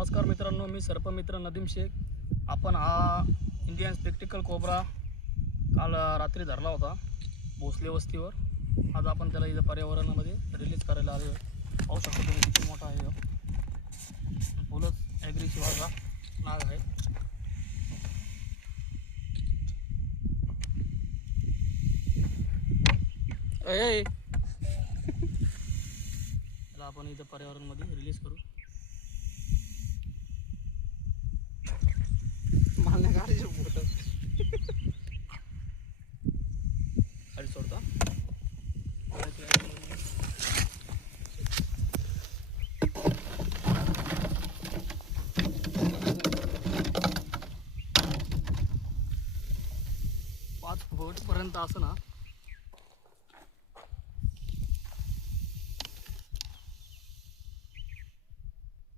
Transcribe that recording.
नमस्कार मित्रांनो मी सर्पमित्र नदीम शेख. आपण हा इंडियन स्पेक्टिकल कोबरा काल रात्री धरला होता भोसले वस्तीवर. आज आपण त्याला इथं पर्यावरणामध्ये रिलीज करायला आलो पाहू शकतो तुम्ही किती मोठा आहे बोलत फुलंच नाग आहे. त्याला आपण इथं पर्यावरणमध्ये रिलीज करू. सोडता पाच फूट पर्यंत असं ना